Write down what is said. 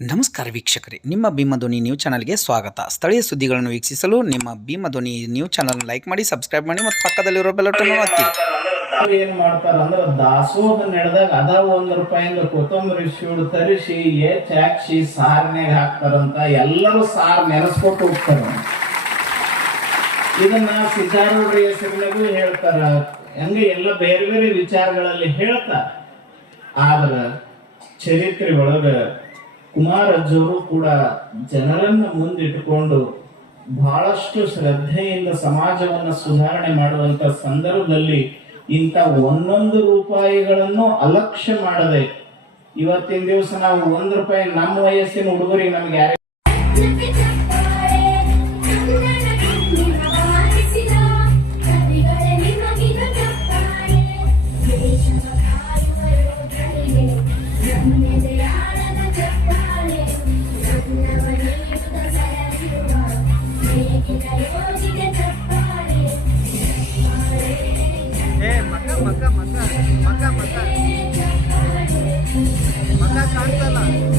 ನಮಸ್ಕಾರ ವೀಕ್ಷಕರೇ, ನಿಮ್ಮ ಭೀಮಧ್ವನಿ ನ್ಯೂಸ್ ಚಾನಲ್ಗೆ ಸ್ವಾಗತ. ಸ್ಥಳೀಯ ಸುದ್ದಿಗಳನ್ನು ವೀಕ್ಷಿಸಲು ನಿಮ್ಮ ಭೀಮಧ್ವನಿ ನ್ಯೂಸ್ ಚಾನಲ್ ಲೈಕ್ ಮಾಡಿ, ಸಬ್ಸ್ಕ್ರೈಬ್ ಮಾಡಿ ಮತ್ತು ಪಕ್ಕದಲ್ಲಿರೋ ಬೆಲ್ಲಟನ್ನು ಒತ್ತಿ. ಅವ್ರು ಏನ್ ಮಾಡ್ತಾರ ಅಂದ್ರ ದಾಸೋಹ ನಡೆದಾಗ ಅದ ಒಂದ್ ರೂಪಾಯಿಂದ ಕೊತ್ತಂಬರಿ ಶೂಡ್ ತರಿಸಿ ಏಚ್ ಹಾಕ್ಸಿ ಸಾರ್ನ್ಯಾಗ ಹಾಕ್ತಾರಂತ ಎಲ್ಲರೂ ಸಾರ್ ನೆನೆಸ್ಕೊಟ್ಟು ಹೋಗ್ತಾರ ಇದನ್ನ ಸಿದ್ದಾರೂಢ ಹೆಸರಿನಾಗೂ ಹೇಳ್ತಾರ. ಹಂಗೆ ಎಲ್ಲ ಬೇರೆ ಬೇರೆ ವಿಚಾರಗಳಲ್ಲಿ ಹೇಳ್ತಾರ. ಆದ್ರ ಚರಿತ್ರೆ ಒಳಗ ಕುಮಾರಜ್ಜವರು ಕೂಡ ಜನರನ್ನು ಮುಂದಿಟ್ಟುಕೊಂಡು ಬಹಳಷ್ಟು ಶ್ರದ್ಧೆಯಿಂದ ಸಮಾಜವನ್ನು ಸುಧಾರಣೆ ಮಾಡುವಂತ ಸಂದರ್ಭದಲ್ಲಿ ಇಂಥ ಒಂದೊಂದು ರೂಪಾಯಿಗಳನ್ನು ಅಲಕ್ಷ್ಯ ಮಾಡದೆ ಇವತ್ತಿನ ದಿವಸ ನಾವು ಒಂದ್ ರೂಪಾಯಿ ನಮ್ಮ ವಯಸ್ಸಿನ ಹುಡುಗರಿಗೆ ನಮ್ಗೆ ಯಾರೇ Eh, makan, makan, makan, makan, makan, makan, makan, makan, makan, makan, makan, makan, makan, makan, makan,